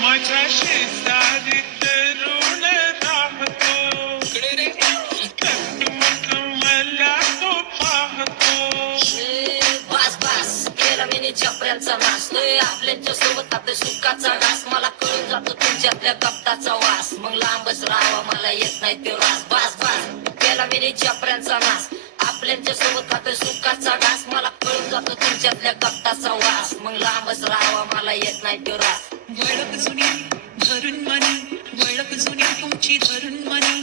माझ्या शेजारी तरुण राहतो, मग मला तो पाहतो. बास बास केला मी चपऱ्यांचा नाश, आपल्याच्या सोबत आपल्या सुखाचा घास. मला कळून जातो तुमच्यातल्या कपटाचा वास, मग लांबच राहावा मला येत नाही ते रास. बास बास केला मी चपऱ्यांचा नाश, आपल्याच्या सोबत आपल्या सुखाचा घास. मला कळून जातो तुमच्यातल्या कपटाचा वास, मग लांबच राहावा मला येत नाही ते रास. वळख जुनी धरून मनी, वळख जुनी तुमची धरून मनी.